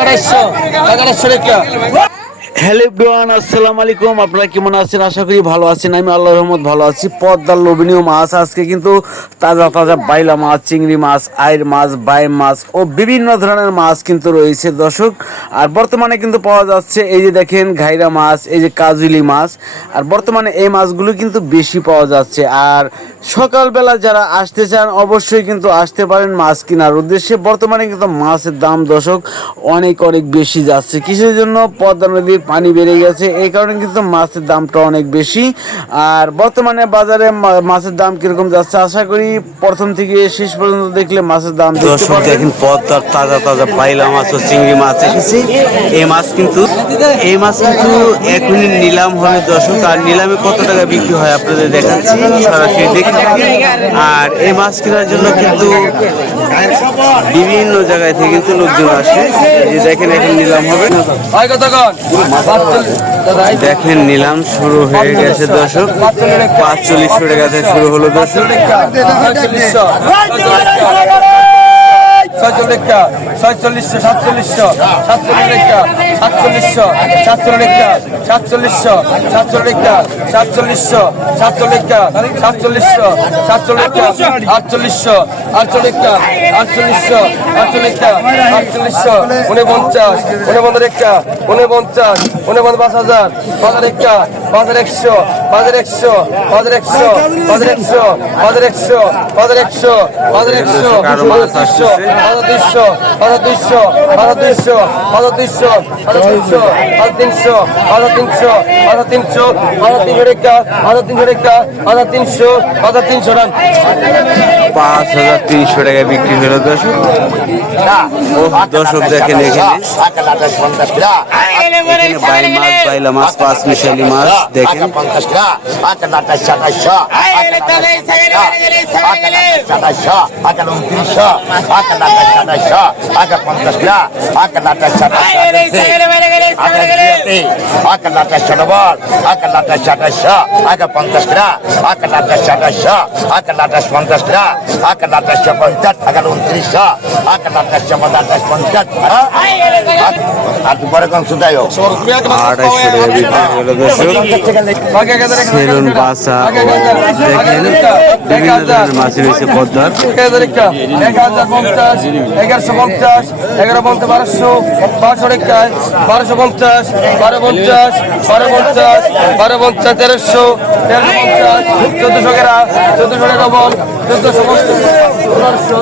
আড়াইশো আড়াইশো টাকা হ্যালো এভরিওয়ান, আসসালামু আলাইকুম। আপনারা কেমন আছেন? আশা করি ভালো আছেন। আমি আল্লাহ রহমত ভালো আছি। পদ্মার লোভনীয় মাছ আজকে কিন্তু তাজা তাজা বাইলা মাছ, চিংড়ি মাছ, আইর মাছ বাইম মাছ ও বিভিন্ন ধরনের মাছ কিন্তু রয়েছে দর্শক। আর বর্তমানে কিন্তু পাওয়া যাচ্ছে এই যে দেখেন ঘাইরা মাছ, এই যে কাজুলি মাছ। আর বর্তমানে এই মাছগুলো কিন্তু বেশি পাওয়া যাচ্ছে। আর সকালবেলা যারা আসতে চান, অবশ্যই কিন্তু আসতে পারেন মাছ কেনার উদ্দেশ্যে। বর্তমানে কিন্তু মাছের দাম দর্শক অনেক অনেক বেশি যাচ্ছে। কিসের জন্য? পদ্মা নদীর পানি বেড়ে গেছে। এই কারণে কিন্তু মাছের দামটা অনেক বেশি। আর বর্তমানে বাজারে মা- মাছের দাম কীরকম যাচ্ছে? আশা করি প্রথম থেকে শেষ পর্যন্ত দেখলে মাছের দাম দেখেন পদ্মার তাজা তাজা পাইলা মাছ ও চিংড়ি মাছ এসেছে। এই মাছ কিন্তু এই মাছ কিন্তু এখনই নিলাম হবে দর্শক। আর নিলামে কত টাকা বিক্রি হয় আপনাদের দেখাচ্ছি সরাসরি দেখে আর এই মাছ কেনার জন্য কিন্তু বিভিন্ন জায়গায় থেকে কিন্তু লোকজন আসে। যে দেখেন এখন নিলাম হবে। দেখেন নিলাম শুরু হয়ে গেছে দর্শক পাঁচচল্লিশশো টাকা থেকে শুরু হলো দর্শক ছয়চল্লিশটা ছয়চল্লিশশো সাতচল্লিশশো সাতচল্লিশটা সাতচল্লিশশো সাতচল্লিশটা সাতচল্লিশশো সাতচল্লিশটা সাতচল্লিশশো সাতচল্লিশটা সাতচল্লিশশো সাতচল্লিশটা আটচল্লিশশো আটচল্লিশটা আটচল্লিশশো আটচল্লিশটা আটচল্লিশশো উনপঞ্চাশ উনপঞ্চাশ একটা উনপঞ্চাশ উনপঞ্চাশ পাঁচ হাজার একটা বাজার একশো একশো একশো বাজার একশো একশো বাজার একশো একশো আরও মাছ আসতেছে। হাজার দুইশো হাজার দুইশো হাজার দুইশো হাজার দুইশো হাজার দুইশো হাজার তিনশো হাজার তিনশো হাজার তিনশো হাজার তিনশো হাজার তিনশো রেখা হাজার তিনশো হাজার তিনশো রান পাঁচ হাজার তিনশো টাকা বিক্রি হলো দর্শক ও দর্শক দেখেন এখানে এখানে বাই মাছ বাইলা মাছ পাঁচ মিশালি মাছ দেখেন পঞ্চাশ টাকা আটা লাটা উনত্রিশশো আটা লাটা সাতাশশো আটা পঞ্চাশ টাকা আটা লাটা আটা লাটা ষোলবর আটা লাটা সাতাশশো পঞ্চাশ টাকা আটা লাটা সাতাশশো পঞ্চাশ টাকা আটা লাটাশো পঞ্চাশ আটা উনত্রিশশো আটা লাটাশো আটাশ পঞ্চাশ আর পরে কোন সুদায় সেলুন বাসা দেখেন বিভিন্ন ধরনের মাছ রয়েছে পদ্মার। এক হাজার পঞ্চাশ এগারোশো পঞ্চাশ এগারো পঞ্চাশ বারোশো বারোশো রেখায় বারোশো পঞ্চাশ বারো পঞ্চাশ বারো পঞ্চাশ বারো পঞ্চাশ তেরোশো তেরোশো পঞ্চাশ চোদ্দশো গেরা চোদ্দশো ডবল চোদ্দশো পনেরোশো।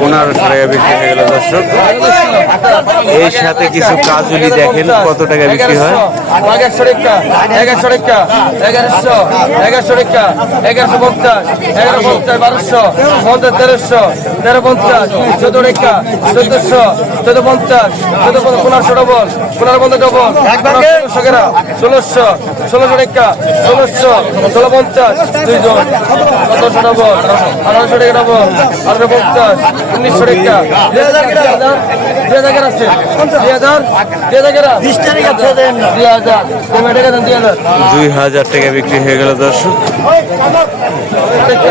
পনেরোশো টাকা বিক্রি হয়ে গেল দর্শক। এর সাথে কিছু কাজুলি দেখেন কত টাকা বিক্রি হয়। এগারোশো রেখা এগারোশো রেখা এগারোশো এগারোশো রেখা এগারোশো পঞ্চাশ এগারো পঞ্চাশ বারোশো পঞ্চাশ তেরোশো তেরো পঞ্চাশ চোদ্দ রেখা চোদ্দশো চোদ্দ পঞ্চাশ পনেরোশো ডবল পনেরো পঞ্চাশ ডবল ষোলোশো গেরা ষোলোশো ষোলোশো ষোলো পঞ্চাশ দুইজন সতেরোশো ডবল আঠারোশো টাকা ডবল আঠারো পঞ্চাশ উনিশশো দুই হাজার দুই হাজার আছে? দুই হাজার দুই হাজার বিশ তারিখ আছে দুই হাজার। টাকা দুই হাজার। টাকা বিক্রি হয়ে গেল দর্শক।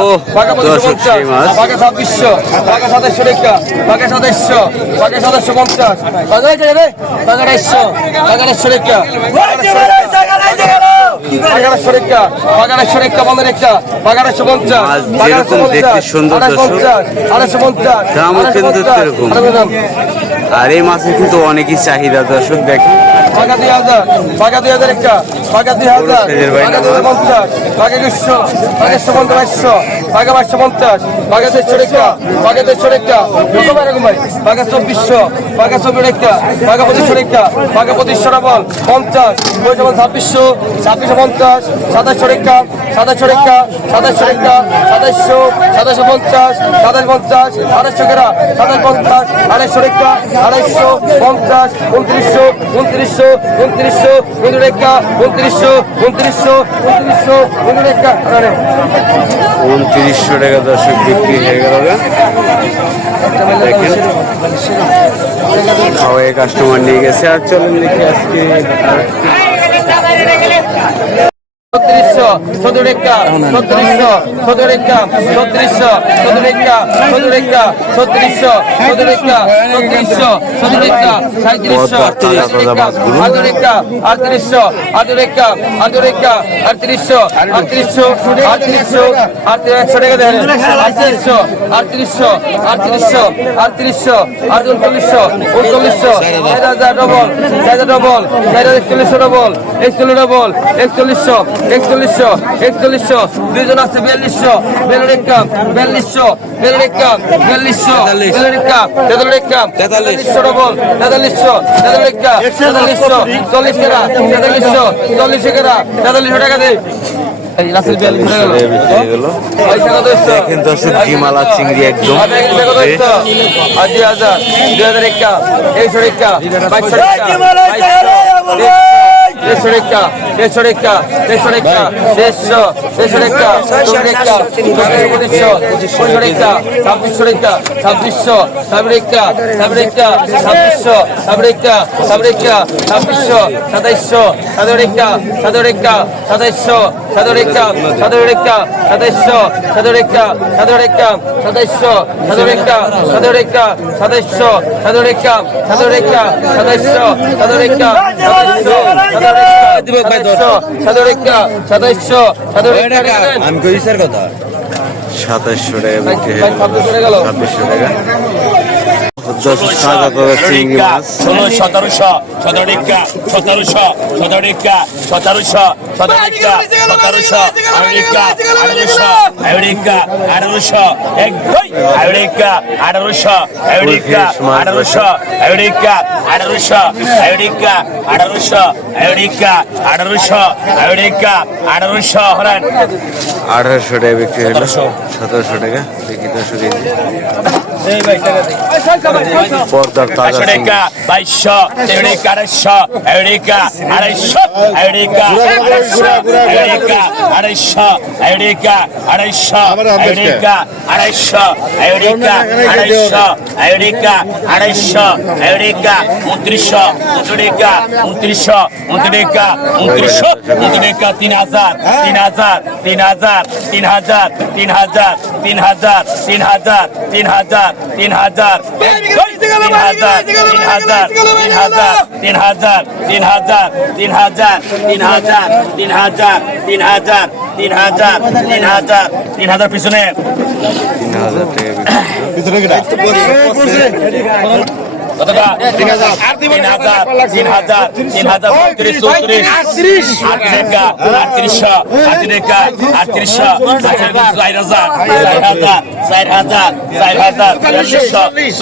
ও, দর্শক সেই মাছ। বাঘা ছাব্বিশশো। বাঘা সাতাশশো রেখা বাঘা সাতাশশো। বাঘা সাতাশশো পঞ্চাশ। রে বাঘা আড়াইশো রেখা রেখা বন্ধ রেখা। পঞ্চাশ পঞ্চাশ পঞ্চাশ পঞ্চাশ দামও কিন্তু। আর এই মাছের কিন্তু অনেকই চাহিদা দর্শক দেখি টাকা দুই হাজার। টাকা দুই হাজার একটা বাঘা দুই হাজার বাইনা বাঘা পঞ্চাশ বাঘা দুশো বাঘাশো পঞ্চাশ, বাইশশো বাঘা বাইশশো পঞ্চাশ বাঘা দেড়শো রেখা বাঘা দেড়শো রেখা দুশো এরকম ভাই বাঘা চব্বিশশো বাঘা চব্বিশ রেখা বাঘা পঁচিশশো রেখা বাঘা পঁচিশশো ডাবল, পঞ্চাশ বলছে ছাব্বিশশো ছাব্বিশশো পঞ্চাশ, সাতাশশো রেখা সাতাশশো রেখা সাতাশশো রেখা, সাতাশশো সাতাশশো পঞ্চাশ, সাতাশ পঞ্চাশ, আড়াইশো গেরা সাতাশ পঞ্চাশ, আড়াইশো রেখা, আড়াইশো পঞ্চাশ, উনত্রিশশো উনত্রিশশো উনত্রিশশো উনরেখা উনত্রিশশো উনত্রিশশো উনত্রিশশো উনত্রিশশো টাকা দর্শক বিক্রি হয়ে গেল দেখেন। কাস্টমার নিয়ে গেছে। আর চলেন দেখি আজকে। ছত্রিশশো সদরেক্কা ছত্রিশশো সদরেক্কা ছত্রিশশো সদরেক্কা সদরেক্কা ছত্রিশশো সদরেক্কা ছত্রিশশো সদরেক্কা সাঁত্রিশশো আদরেক্কা আটত্রিশশো আদরেক্কা আদরেক্কা আটত্রিশশো আটত্রিশশো আটত্রিশশো আটত্রিশ একশো টাকা দেন আটত্রিশশো আটত্রিশশো আটত্রিশশো আটত্রিশশো আট উনচল্লিশশো উনচল্লিশশো চার হাজার ডবল চার হাজার ডবল চার হাজার একচল্লিশশো ডবল একচল্লিশ ডবল একচল্লিশশো একচল্লিশশো একচল্লিশশো দুইজন আছে বিয়াল্লিশশো বেলের একাম বিয়াল্লিশশো বেলের একাম বিয়াল্লিশশো বেলের একাম তেতাল্লিশ একাম তেতাল্লিশশো ডবল তেতাল্লিশশো তেতাল্লিশ একাম তেতাল্লিশশো চল্লিশ টাকা তেতাল্লিশশো চল্লিশ টাকা তেতাল্লিশশো টাকা দেয় দেখেন দর্শক ডিমালা চিংড়ি একদম। দুই হাজার একটা একশো একটা বাইশশো দেড়শো রেখা দেড়শো রেখা দেড়শো রেখা দেড়শো দেড়শো রেখা চল্লিশ রেখা পঁচিশশো পঁচিশশো রেখা ছাব্বিশশো রেখা ছাব্বিশশো সাব রেখা সাব রেখা ছাব্বিশশো সাব রেখা সাব রেখা ছাব্বিশশো সাতাইশশো সাত রেখা সাত রেখা সাতাইশশো সাত রেখা সাত রেখা সাতাইশশো সাত রেখা সাত রেখা সাতাইশশো সাত রেখা সাত রেখা সাতাইশশো সাত রেখা সাত রেখা সাতাইশশো সাতাইশশো রেখা সাতাইশশো টাকা ছাব্বিশশো টাকা। চিংড়ি মাছ। ষোলো সতেরোশো সতেরোটা সতেরোশো সতেরোটা সতেরোশো সতেরোটা সতেরোশো আমেরিকা আঠারোশো আমেরিকা আঠারোশো এক দুই আমেরিকা আঠারোশো আমেরিকা আঠারোশো আমেরিকা আঠারোশো আমেরিকা আঠারোশো আমেরিকা আঠারোশো আমেরিকা আঠারোশো হলেন আঠারোশো টাকা বিক্রি হলো। সতেরোশো। সতেরোশো টাকা। দেখি। পর্দার তাজা টাকা বাইশশো আমেরিকা আড়াইশো আমেরিকা আড়াইশো আমেরিকা আমেরিকা আড়াইশো আমেরিকা আড়াইশো আমেরিকা আড়াইশো আমেরিকা আড়াইশো আমেরিকা আড়াইশো আমেরিকা উনত্রিশশো উনত্রিকা উনত্রিশশো উনত্রিকা উনত্রিশশো উনত্রিকা তিন হাজার তিন হাজার তিন হাজার তিন হাজার তিন হাজার তিন হাজার তিন হাজার তিন হাজার তিন হাজার তিন হাজার তিন হাজার তিন হাজার তিন হাজার তিন হাজার তিন হাজার তিন হাজার তিন হাজার তিন হাজার তিন হাজার তিন হাজার তিন হাজার পিছনে তিন হাজার টাকা তিন হাজার তিন হাজার তিন হাজার তিন হাজার পঁয়ত্রিশ চৌত্রিশ আটত্রিশা আটত্রিশশো আটত্রিশা আটত্রিশশো চার হাজার চার হাজার চার হাজার চার হাজার চুয়াল্লিশ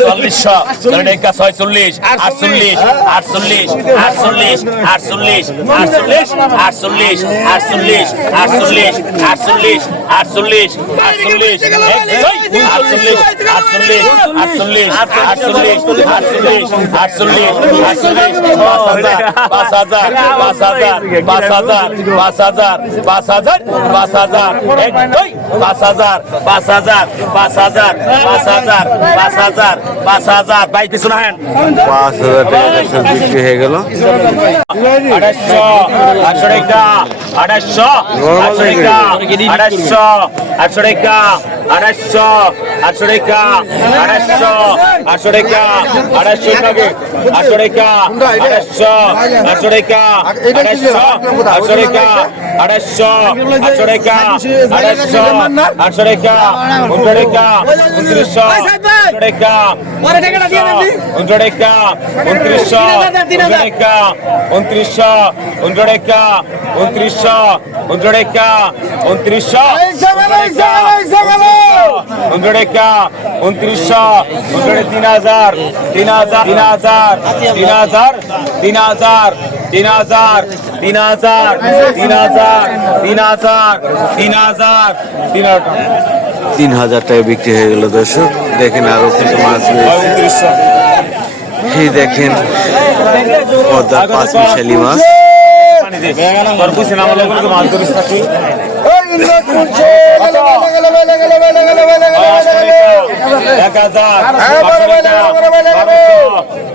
চল্লিশশো চল্লিশা ছয়চল্লিশ আটচল্লিশ আটচল্লিশ আটচল্লিশ আটচল্লিশ আটচল্লিশ আটচল্লিশ আটচল্লিশ আটচল্লিশ আটচল্লিশ আটচল্লিশ আটচল্লিশ আটচল্লিশ আটচল্লিশ আটচল্লিশ আটচল্লিশ আটচল্লিশ আটচল্লিশ আটচল্লিশ পাঁচ হাজার পাঁচ হাজার পাঁচ হাজার পাঁচ হাজার পাঁচ হাজার পাঁচ হাজার এক দুই পাঁচ হাজার পাঁচ হাজার পাঁচ হাজার পাঁচ হাজার পাঁচ হাজার পাঁচ হাজার ভাই পিছনে হেন পাঁচ বিক্রি হয়ে গেল আড়াইশো আটশো টাকা আড়াইশো আটশো টাকা আড়াইশো আটশো টাকা আড়াইশো আটশো টাকা আড়াইশো আটশো টাকা আড়াইশো টাকা আটশো টাকা আড়াইশো আটশো টাকা আড়াইশো আটশো টাকা আড়াইশো আটশো টাকা আড়াইশো আটশো টাকা উনশো টাকা উনত্রিশশো টাকা উনশো টাকা উনত্রিশশো টাকা উনত্রিশশো উনশো টাকা উনত্রিশশো উনশো টাকা উনত্রিশশো উনত্রিশশো উনশো তিন হাজার তিন হাজার তিন হাজার তিন হাজার তিন হাজার তিন হাজার তিন হাজার তিন হাজার তিন হাজার তিন হাজার তিন হাজার তিন হাজার টাকা বিক্রি হয়ে গেল দর্শক দেখেন আরও কিন্তু মাছ উনত্রিশশো এই দেখেন পদ্মার পাঁচ মিশালি মাছ তোর বুঝছেন আমার লোক মাছ ধরিস থাকি এক হাজার পাঁচশো টাকা, বারোশো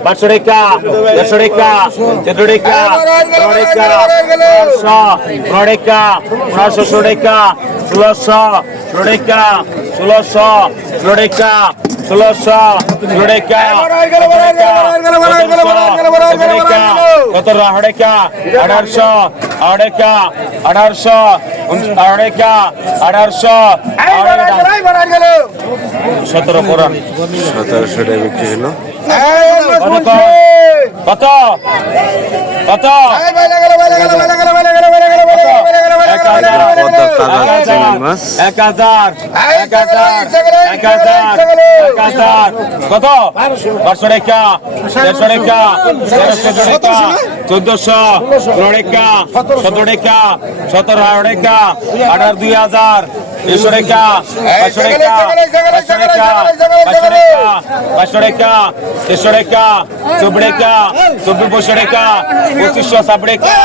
পাঁচশো টাকা দেড়শো টাকা তেরো টাকা পনেরো টাকা পনেরোশো পনেরো টাকা পনেরোশো টাকা ষোলোশো ষোলো টাকা ষোলোশো ষোলো টাকা ষোলোশো ষোলো টাকা সতেরো টাকা আঠারোশো আঠারোশো আঠারোশো আঠারোশো আঠারোশো সতেরো পুরান সতেরোশো টাকা বিক্রি হলো কত কত এক এক হাজার। এক হাজার। এক হাজার। এক হাজার। কত? পাঁচশো টাকা দেড়শো টাকা তেরোশো টাকা চোদ্দশো ষোলো টাকা সতেরো টাকা সতেরো টাকা আঠারো দুই হাজার। দুশো টাকা পাঁচশো টাকা পাঁচশো টাকা পাঁচশো টাকা পাঁচশো টাকা দেড়শো টাকা চব্বিশ টাকা চব্বিশ পঁয়ষট্টি টাকা পঁচিশশো সাবড়ে টাকা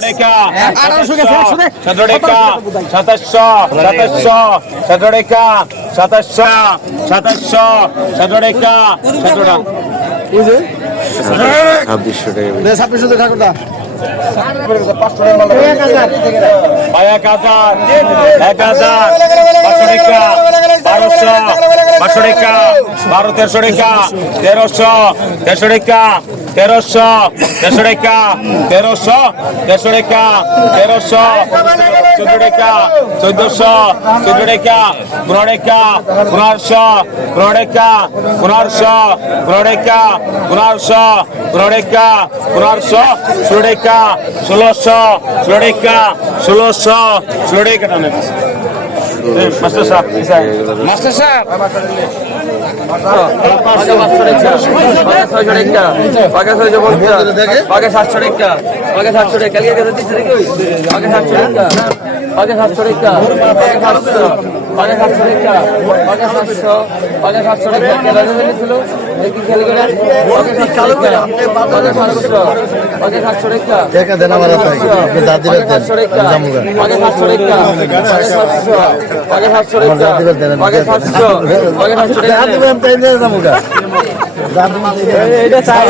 টাকা সতেরো টাকা সাতাশশো সাতাশশো সতেরো টাকা সাতাশশো সাতাশশো সতেরো টাকা সতেরো ছাব্বিশশো টাকা বিক্রি এক হাজার। এক হাজার। পাঁচশো টাকা বারোশো। পাঁচশো টাকা বারো তেরোশো টাকা। তেরোশো তেরোশো টাকা। তেরোশো তেরোশো টাকা তেরোশো তেরোশো টাকা তেরোশো চোদ্দ টাকা চোদ্দশো চোদ্দ টাকা পনেরো টাকা পনেরোশো পনেরো টাকা পনেরোশো পনেরো টাকা পনেরোশো পনেরো টাকা পনেরোশো ষোলো টাকা ষোলোশো ষোলো টাকা ষোলোশো ষোলো টাকা মাস্টার সাহেব মাস্টার সাহেব! সাতশো টাকা। সাতশো টাকা। পাকে সাতশো টাকা পাকে সাতশো পাকে সাতশো টাকা পাকে সাতশো পাকে সাতশো টাকা দেবে ছিল দেখি খেলে গেলে পাকে সাতশো পাকে সাতশো টাকা টাকা দেন আমার। সাতশো টাকা। পাকে সাতশো টাকা পাকে সাতশো পাকে সাতশো টাকা দেব। সাতশো পাকে সাতশো টাকা। এটা চাই